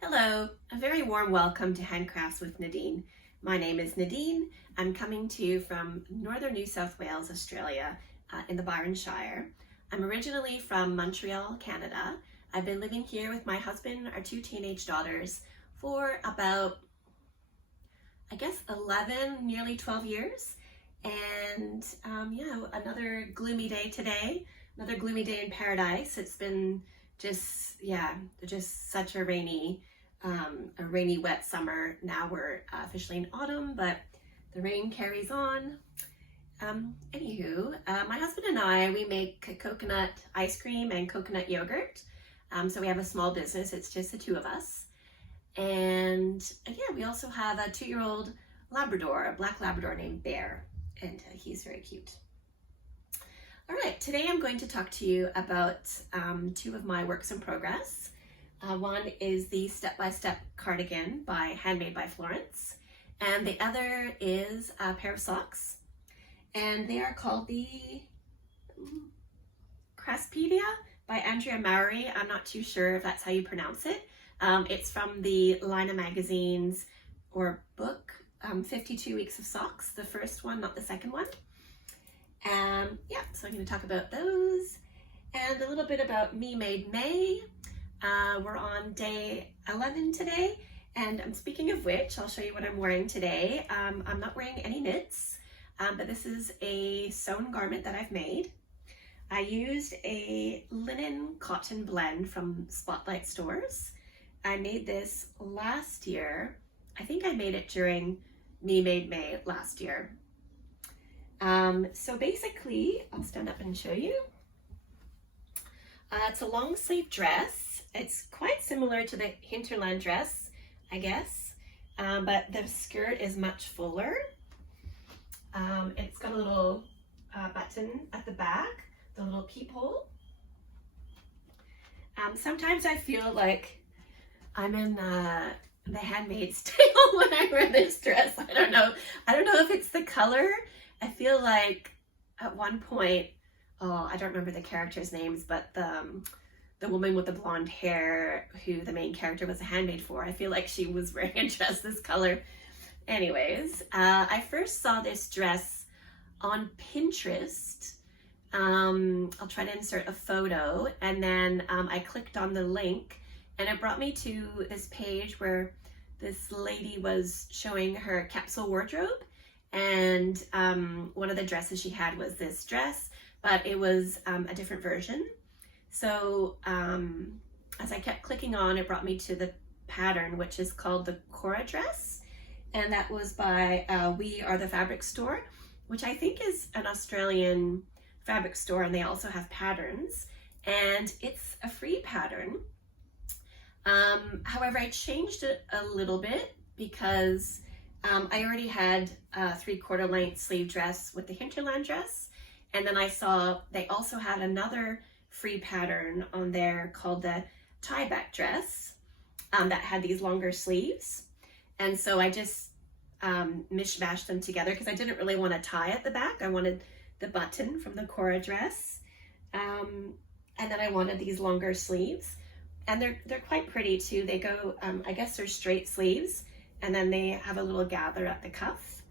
Hello, a very warm welcome to Handcrafts with Nadine. My name is Nadine. I'm coming to you from northern New South Wales, Australia, in the Byron Shire. I'm originally from Montreal, Canada. I've been living here with my husband, our two teenage daughters, for about, 11, nearly 12 years. And another gloomy day today, another gloomy day in paradise. It's been just such a rainy, wet summer. Now we're officially in autumn, but the rain carries on. My husband and I, we make coconut ice cream and coconut yogurt. So we have a small business. It's just the two of us. And we also have a 2-year-old Labrador, a black Labrador named Bear, and he's very cute. All right, today I'm going to talk to you about two of my works in progress. One is the step-by-step cardigan by Handmade by Florence, and the other is a pair of socks, and they are called the Craspedia by Andrea Mowry. I'm not too sure if that's how you pronounce it. It's from the line of magazines or book, 52 Weeks of Socks, the first one, not the second one. So I'm going to talk about those and a little bit about Me Made May. We're on day 11 today, and speaking of which, I'll show you what I'm wearing today. I'm not wearing any knits, but this is a sewn garment that I've made. I used a linen cotton blend from Spotlight Stores. I made this last year. I think I made it during Me Made May last year. So basically, I'll stand up and show you. It's a long sleeve dress. It's quite similar to the hinterland dress, I guess, but the skirt is much fuller. It's got a little button at the back, the little peephole. Sometimes I feel like I'm in the Handmaid's Tale when I wear this dress. I don't know if it's the color. I feel like at one point, I don't remember the characters' names, but the woman with the blonde hair who the main character was a handmaid for, I feel like she was wearing a dress this color. Anyways, I first saw this dress on Pinterest. I'll try to insert a photo, and then I clicked on the link, and it brought me to this page where this lady was showing her capsule wardrobe. And one of the dresses she had was this dress, but it was a different version. So as I kept clicking on, it brought me to the pattern, which is called the Cora Dress, and that was by We Are the Fabric Store, which I think is an Australian fabric store, and they also have patterns, and it's a free pattern. However, I changed it a little bit because I already had a 3/4 length sleeve dress with the hinterland dress, and then I saw they also had another free pattern on there called the tie back dress that had these longer sleeves, and so I just mishmashed them together because I didn't really want a tie at the back. I wanted the button from the Cora dress, and then I wanted these longer sleeves, and they're quite pretty too. They go, I guess they're straight sleeves, and then they have a little gather at the cuff.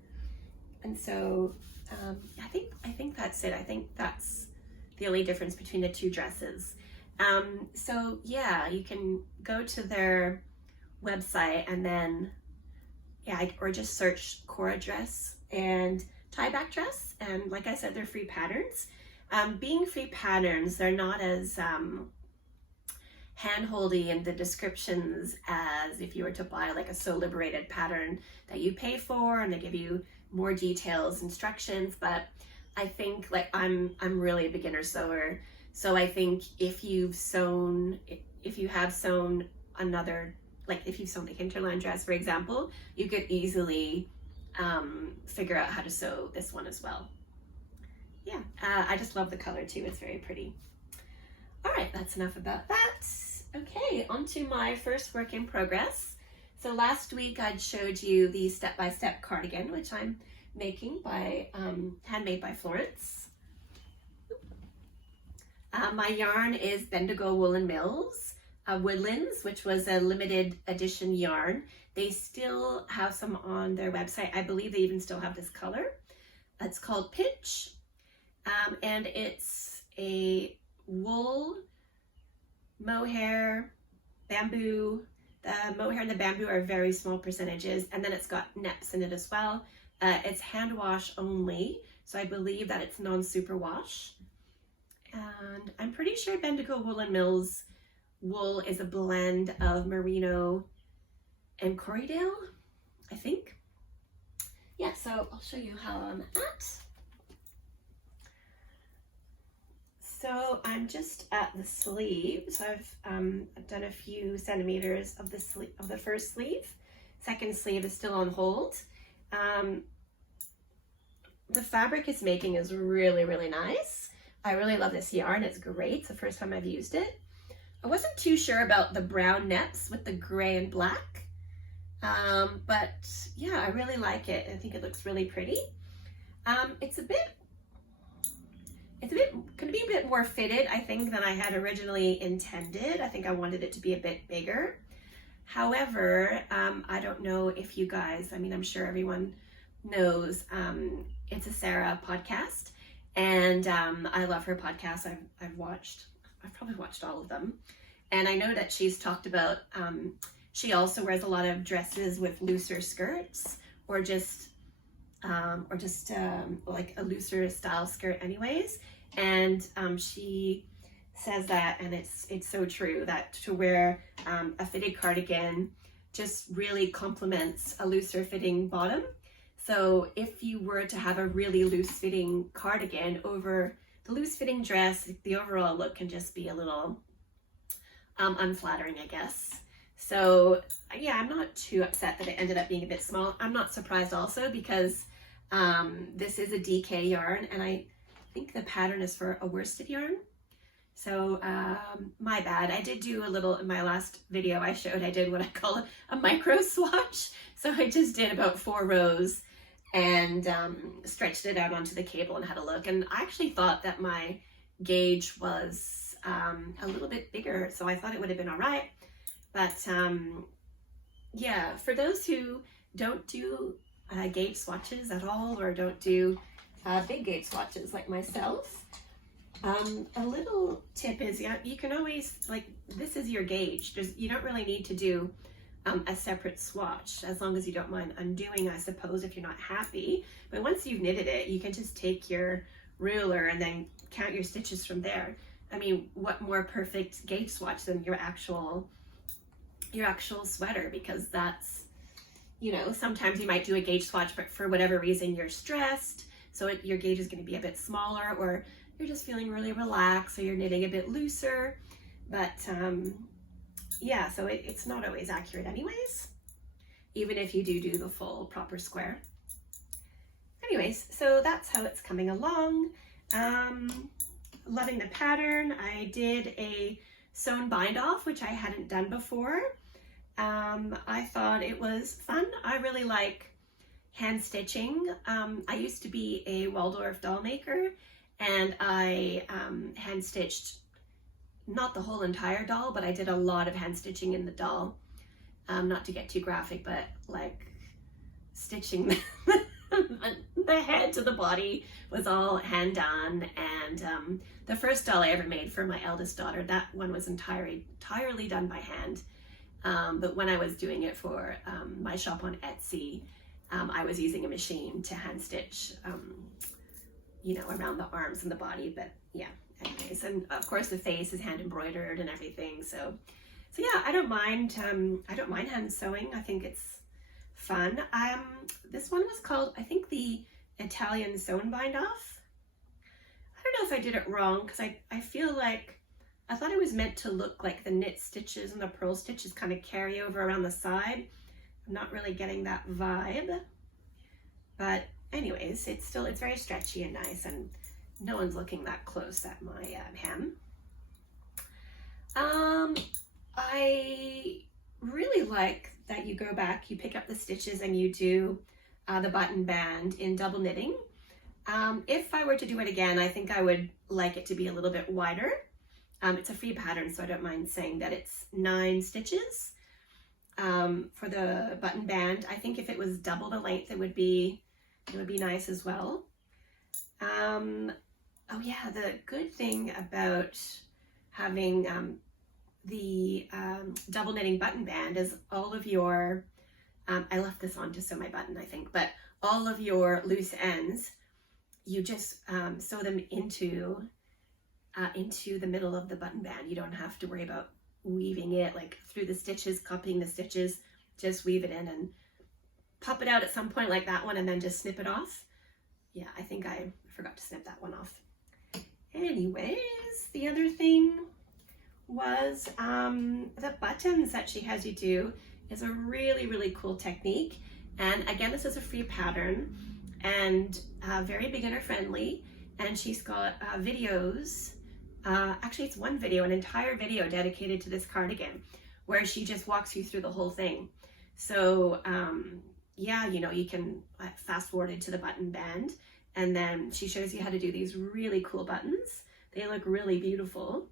And so I think that's it. I think that's the only difference between the two dresses. So yeah, you can go to their website and then, or just search Cora Dress and tie back dress. And like I said, they're free patterns. Being free patterns, they're not as hand-holdy in the descriptions as if you were to buy like a Sew Liberated pattern that you pay for, and they give you more details, instructions. But I think like I'm really a beginner sewer, so I think if you have sewn another, like if you've sewn the hinterland dress, for example, you could easily figure out how to sew this one as well. Yeah, I just love the color too. It's very pretty. All right, that's enough about that. Okay, on to my first work in progress. So last week I showed you the step-by-step cardigan, which I'm making by Handmade by Florence. My yarn is Bendigo Woolen Mills. Woodlands, which was a limited edition yarn. They still have some on their website. I believe they even still have this color. It's called Pitch, and it's a wool, mohair, bamboo. The mohair and the bamboo are very small percentages, and then it's got neps in it as well. It's hand wash only, so I believe that it's non-superwash. And I'm pretty sure Bendigo Woolen Mills wool is a blend of merino and Corriedale, I think. Yeah, so I'll show you how I'm at. So I'm just at the sleeves. I've done a few centimeters of the sleeve of the first sleeve. Second sleeve is still on hold. The fabric it's making is really, really nice. I really love this yarn. It's great. It's the first time I've used it. I wasn't too sure about the brown neps with the gray and black. But yeah, I really like it. I think it looks really pretty. It's going to be a bit more fitted, I think, than I had originally intended. I think I wanted it to be a bit bigger. However, I don't know if you guys, I mean, I'm sure everyone knows, it's a Sarah podcast, and I love her podcast. I've probably watched all of them, and I know that she's talked about, she also wears a lot of dresses with looser skirts, or just like a looser style skirt anyways. And she says that, and it's so true, that to wear a fitted cardigan just really complements a looser fitting bottom. So if you were to have a really loose fitting cardigan over the loose fitting dress, the overall look can just be a little unflattering, I guess. So yeah, I'm not too upset that it ended up being a bit small. I'm not surprised also, because this is a DK yarn, and I think the pattern is for a worsted yarn. So my bad. I did do a little, in my last video I showed, I did what I call a micro swatch. So I just did about 4 rows and stretched it out onto the cable and had a look. And I actually thought that my gauge was a little bit bigger, so I thought it would have been all right. But yeah, for those who don't do gauge swatches at all, or don't do big gauge swatches like myself, a little tip is, yeah, you can always, like, this is your gauge. You don't really need to do a separate swatch, as long as you don't mind undoing, I suppose, if you're not happy. But once you've knitted it, you can just take your ruler and then count your stitches from there. I mean, what more perfect gauge swatch than your actual sweater? Because that's, you know, sometimes you might do a gauge swatch, but for whatever reason you're stressed, so your gauge is going to be a bit smaller, or you're just feeling really relaxed, so you're knitting a bit looser. But yeah, so it's not always accurate anyways, even if you do the full proper square. Anyways, so that's how it's coming along. Loving the pattern. I did a sewn bind off, which I hadn't done before. I thought it was fun. I really like hand stitching. I used to be a Waldorf doll maker, and I hand stitched not the whole entire doll, but I did a lot of hand stitching in the doll. Not to get too graphic, but like stitching the head to the body was all hand done. And the first doll I ever made for my eldest daughter, that one was entirely done by hand. But when I was doing it for my shop on Etsy, I was using a machine to hand stitch, you know, around the arms and the body. But yeah, anyways, and of course the face is hand embroidered and everything. So yeah, I don't mind hand sewing. I think it's fun. This one was called, I think, the Italian sewn bind off. I don't know if I did it wrong, because I feel like I thought it was meant to look like the knit stitches and the purl stitches kind of carry over around the side. I'm not really getting that vibe, but anyways, it's very stretchy and nice, and no one's looking that close at my hem. I really like that you go back, you pick up the stitches, and you do the button band in double knitting. If I were to do it again, I think I would like it to be a little bit wider. It's a free pattern, so I don't mind saying that it's 9 stitches for the button band. I think if it was double the length, it would be nice as well. Oh yeah, the good thing about having the double knitting button band is all of your, I left this on to sew my button, I think, but all of your loose ends, you just sew them into the middle of the button band. You don't have to worry about weaving it like through the stitches, copying the stitches. Just weave it in and pop it out at some point like that one and then just snip it off. Yeah, I think I forgot to snip that one off. Anyways, the other thing was the buttons that she has you do is a really, really cool technique. And again, this is a free pattern and very beginner friendly. And she's got videos. Actually, it's one video, an entire video dedicated to this cardigan where she just walks you through the whole thing. So yeah, you know, you can fast forward into the button band and then she shows you how to do these really cool buttons. They look really beautiful.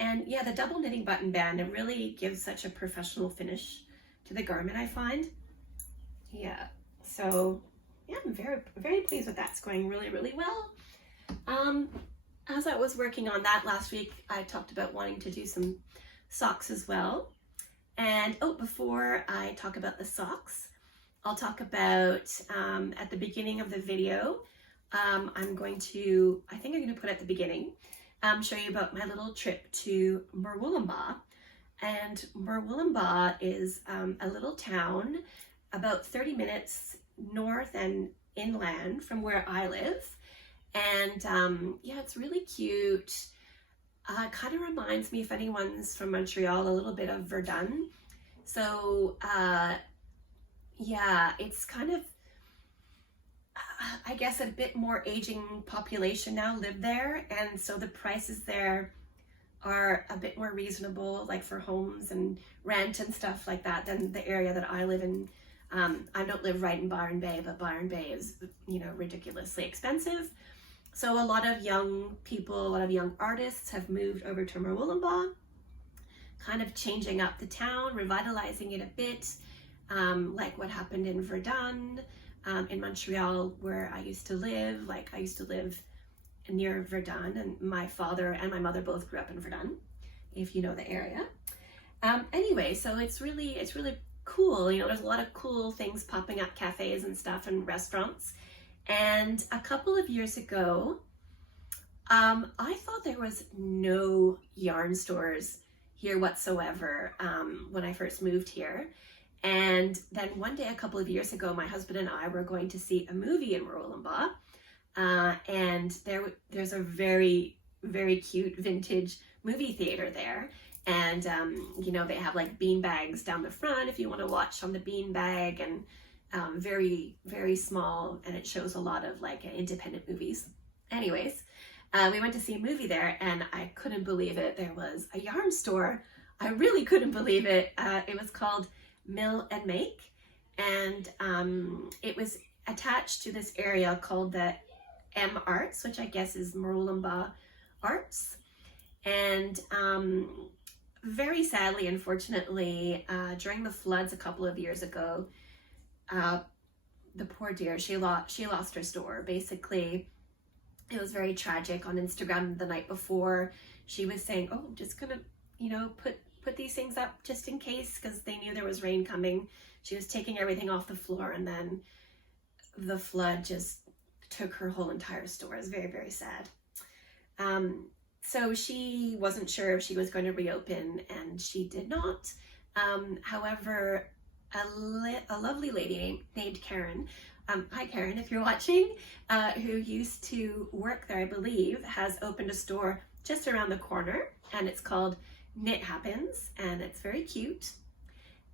And yeah, the double knitting button band, it really gives such a professional finish to the garment, I find. Yeah, so yeah, I'm very, very pleased with that. It's going really, really well. As I was working on that last week, I talked about wanting to do some socks as well. And oh, before I talk about the socks, I'll talk about at the beginning of the video, I'm going to, I think I'm going to put at the beginning, show you about my little trip to Mowry. And Mowry is a little town about 30 minutes north and inland from where I live. And yeah, it's really cute. Kind of reminds me, if anyone's from Montreal, a little bit of Verdun. So yeah, it's kind of, I guess, a bit more aging population now live there. And so the prices there are a bit more reasonable, like for homes and rent and stuff like that, than the area that I live in. I don't live right in Byron Bay, but Byron Bay is, you know, ridiculously expensive. So a lot of young people, a lot of young artists have moved over to Mowry, kind of changing up the town, revitalizing it a bit, like what happened in Verdun, in Montreal, where I used to live. Like, I used to live near Verdun, and my father and my mother both grew up in Verdun, if you know the area. Anyway, so it's really cool. You know, there's a lot of cool things popping up, cafes and stuff and restaurants. And a couple of years ago, I thought there was no yarn stores here whatsoever when I first moved here. And then one day, a couple of years ago, my husband and I were going to see a movie in Mowry. And there's a very, very cute vintage movie theater there. And, you know, they have like bean bags down the front if you want to watch on the bean bag, and very, very small, and it shows a lot of like independent movies. Anyways, we went to see a movie there and I couldn't believe it. There was a yarn store. I really couldn't believe it. It was called Mill and Make, and it was attached to this area called the M Arts, which I guess is Mowry Arts. And very sadly, unfortunately, during the floods a couple of years ago, the poor dear, she lost her store. Basically, it was very tragic. On Instagram the night before, she was saying, oh, I'm just gonna, you know, put these things up just in case, because they knew there was rain coming. She was taking everything off the floor, and then the flood just took her whole entire store. It was very, very sad. So she wasn't sure if she was going to reopen, and she did not. However, a lovely lady named Karen, hi Karen, if you're watching, who used to work there, I believe, has opened a store just around the corner, and it's called Knit Happens, and it's very cute.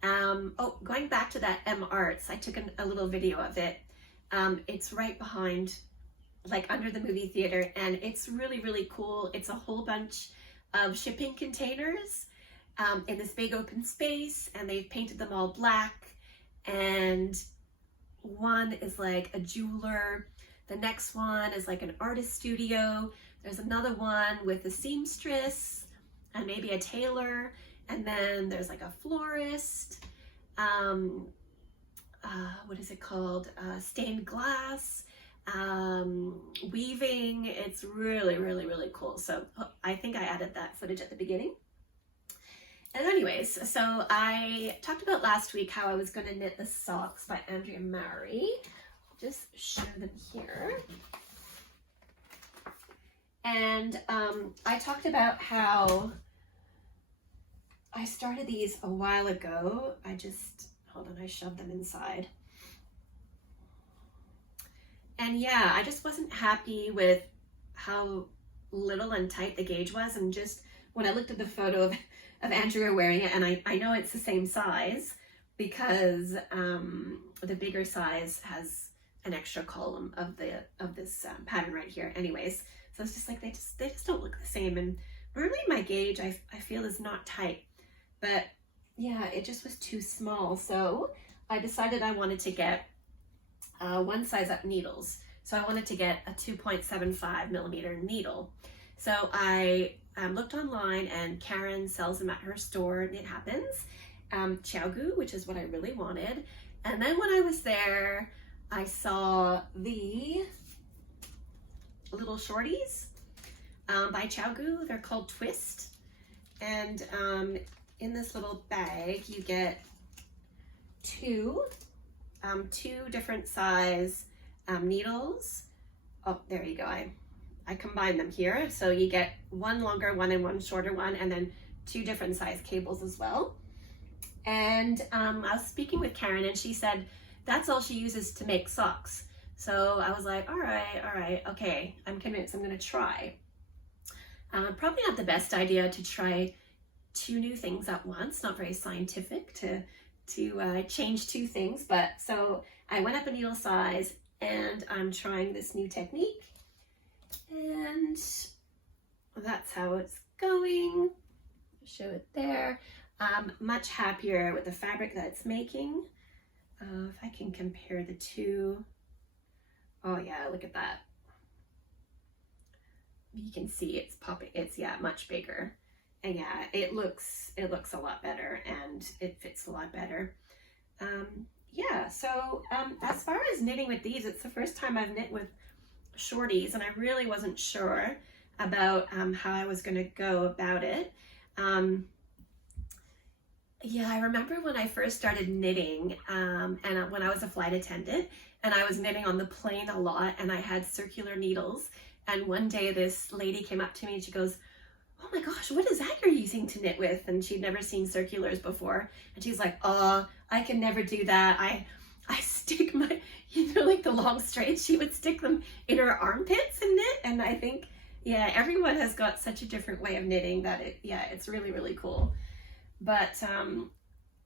Oh, going back to that M Arts, I took a little video of it. It's right behind, like under the movie theater, and it's really, really cool. It's a whole bunch of shipping containers in this big open space, and they've painted them all black, and one is like a jeweler, the next one is like an artist studio, There's another one with a seamstress and maybe a tailor, and then there's like a florist. What is it called? Stained glass, weaving. It's really, really, really cool. So I think I added that footage at the beginning. And anyways, so I talked about last week how I was going to knit the socks by Andrea and Mowry. I'll just show them here. And I talked about how I started these a while ago. Hold on, I shoved them inside. And yeah, I just wasn't happy with how little and tight the gauge was. And just when I looked at the photo of Andrea wearing it, and I know it's the same size because the bigger size has an extra column of this pattern right here. Anyways, so it's just like they just don't look the same. And normally my gauge I feel is not tight, but yeah, it just was too small. So I decided I wanted to get one size up needles. So I wanted to get a 2.75 millimeter needle. So I looked online, and Karen sells them at her store, Knit Happens, Xiaogu, which is what I really wanted. And then when I was there, I saw the little shorties by Xiaogu. They're called Twist. And in this little bag, you get two different size needles. Oh, there you go. I combined them here. So you get one longer one and one shorter one, and then two different size cables as well. And I was speaking with Karen, and she said that's all she uses to make socks. So I was like, all right, okay, I'm convinced. I'm going to try. Probably not the best idea to try two new things at once. Not very scientific to change two things. But so I went up a needle size, and I'm trying this new technique. And that's how it's going. Show it there. Much happier with the fabric that it's making. If I can compare the two. Oh yeah, look at that. You can see it's popping. It's, yeah, much bigger. And yeah, it looks a lot better, and it fits a lot better. Yeah, so as far as knitting with these, it's the first time I've knit with shorties, and I really wasn't sure about how I was going to go about it. Yeah, I remember when I first started knitting, and when I was a flight attendant, and I was knitting on the plane a lot, and I had circular needles, and one day this lady came up to me and she goes, "Oh my gosh, what is that you're using to knit with?" And she'd never seen circulars before, and she's like, "Oh, I can never do that. I stick my, like the long straights, she would stick them in her armpits and knit." And I think, yeah, everyone has got such a different way of knitting that it's really, really cool. But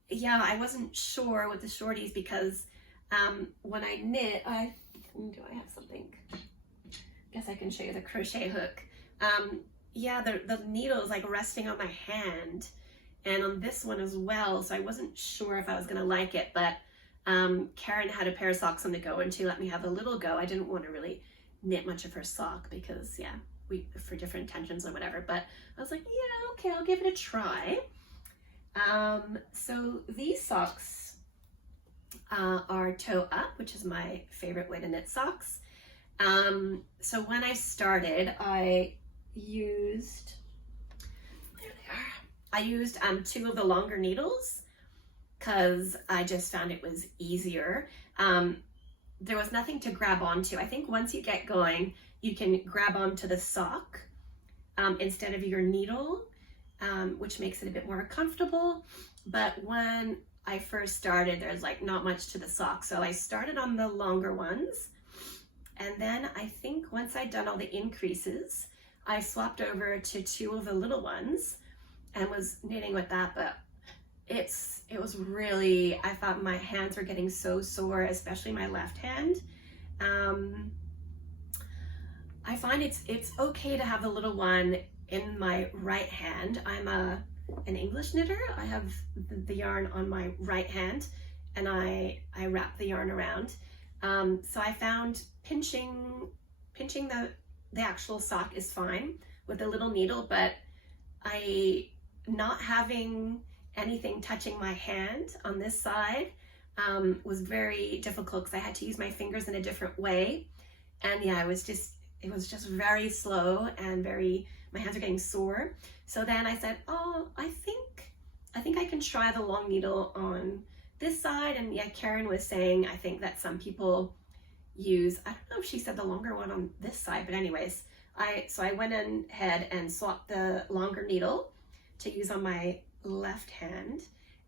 yeah, I wasn't sure with the shorties because when I knit, do I have something? I guess I can show you the crochet hook. Yeah, the needle is like resting on my hand, and on this one as well, so I wasn't sure if I was gonna like it, but Karen had a pair of socks on the go, and she let me have a little go. I didn't want to really knit much of her sock because, yeah, for different intentions or whatever, but I was like, yeah, okay, I'll give it a try. So these socks are toe up, which is my favorite way to knit socks. So when I started, I used two of the longer needles because I just found it was easier. There was nothing to grab onto. I think once you get going, you can grab onto the sock instead of your needle, which makes it a bit more comfortable. But when I first started, there's like not much to the sock. So I started on the longer ones. And then I think once I'd done all the increases, I swapped over to two of the little ones and was knitting with that. But it was really, I thought my hands were getting so sore, especially my left hand. I find it's okay to have the little one in my right hand. I'm an English knitter. I have the yarn on my right hand, and I wrap the yarn around. So I found pinching the actual sock is fine with a little needle, but not having anything touching my hand on this side was very difficult because I had to use my fingers in a different way. And yeah, it was just very slow and my hands are getting sore. So then I said, oh, I think I can try the long needle on this side. And yeah, Karen was saying, I think that some people use, I don't know if she said the longer one on this side, but anyways, so I went ahead and swapped the longer needle to use on my left hand.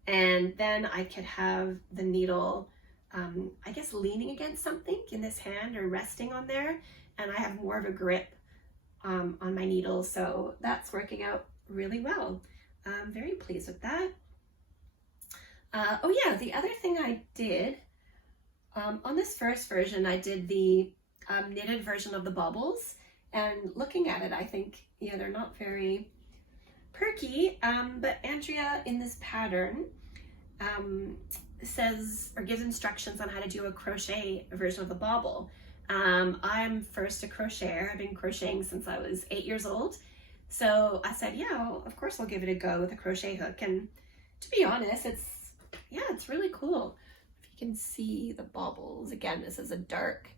And then I could have the needle, I guess, leaning against something in this hand or resting on there. And I have more of a grip on my needle. So that's working out really well. I'm very pleased with that. Oh yeah, the other thing I did, on this first version, I did the knitted version of the baubles. And looking at it, I think, yeah, they're not very perky, but Andrea in this pattern says or gives instructions on how to do a crochet version of the bauble. I'm first a crocheter. I've been crocheting since I was 8 years old. So I said, yeah, well, of course I'll give it a go with a crochet hook. And to be honest, it's really cool. If you can see the baubles, again, this is a dark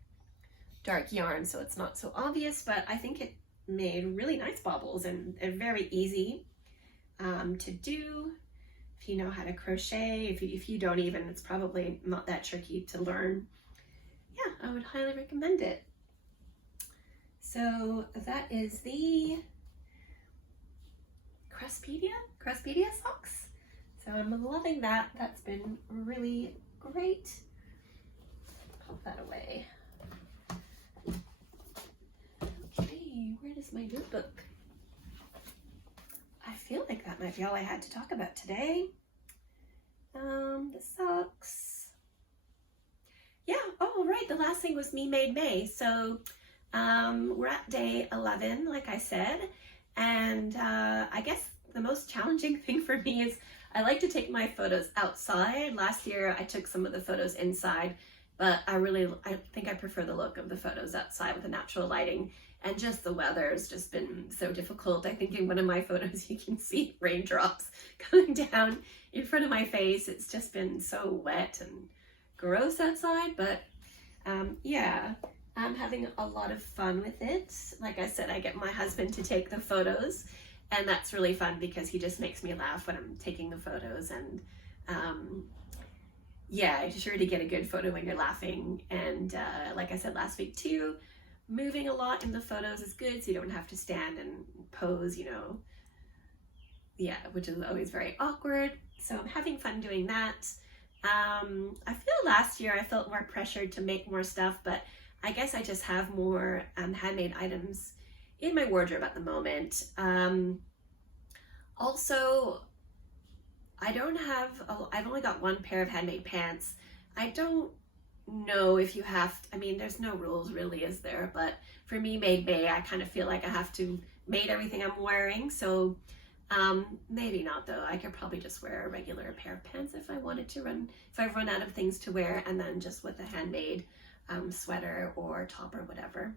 yarn, so it's not so obvious, but I think it made really nice baubles and very easy to do if you know how to crochet. If you don't even, it's probably not that tricky to learn. Yeah, I would highly recommend it. So that is the Craspedia socks. So I'm loving that. That's been really great. Pop that away. Okay, where is my notebook? I feel like that might be all I had to talk about today. The socks. Yeah, oh right, the last thing was Me Made May. So we're at day 11, like I said, and I guess the most challenging thing for me is I like to take my photos outside. Last year I took some of the photos inside, but I think I prefer the look of the photos outside with the natural lighting, and just the weather's just been so difficult. I think in one of my photos you can see raindrops coming down in front of my face. It's just been so wet and gross outside, but yeah, I'm having a lot of fun with it. Like I said, I get my husband to take the photos, and that's really fun because he just makes me laugh when I'm taking the photos. And yeah, it's sure to get a good photo when you're laughing. And like I said last week too, moving a lot in the photos is good, so you don't have to stand and pose, you know, yeah, which is always very awkward. So I'm having fun doing that. I feel last year I felt more pressured to make more stuff, but I guess I just have more handmade items in my wardrobe at the moment. Also, I've only got one pair of handmade pants. I don't know if you have, I mean, there's no rules really, is there? But for Me Made May, I kind of feel like I have to made everything I'm wearing. So maybe not though. I could probably just wear a regular pair of pants if I wanted to if I run out of things to wear, and then just with a handmade sweater or top or whatever.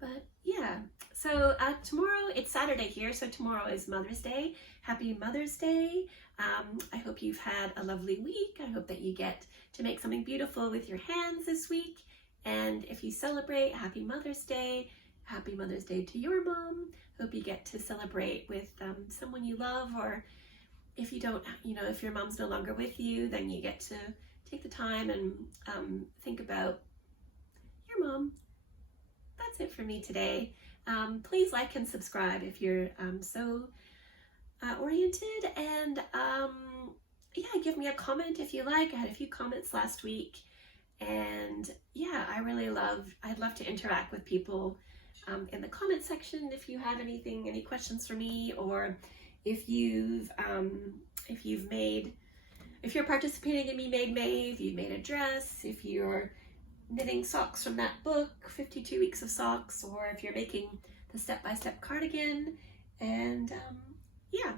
But yeah, so tomorrow, it's Saturday here, so tomorrow is Mother's Day. Happy Mother's Day. I hope you've had a lovely week. I hope that you get to make something beautiful with your hands this week. And if you celebrate, happy Mother's Day. Happy Mother's Day to your mom. Hope you get to celebrate with someone you love, or if you don't, you know, if your mom's no longer with you, then you get to take the time and think about your mom. That's it for me today. Please like and subscribe if you're so oriented, and yeah, give me a comment if you like. I had a few comments last week, and yeah, I'd love to interact with people in the comment section if you have any questions for me, or if you're participating in Me Made May, if you've made a dress, if you're knitting socks from that book, 52 Weeks of Socks, or if you're making the step-by-step cardigan. And yeah,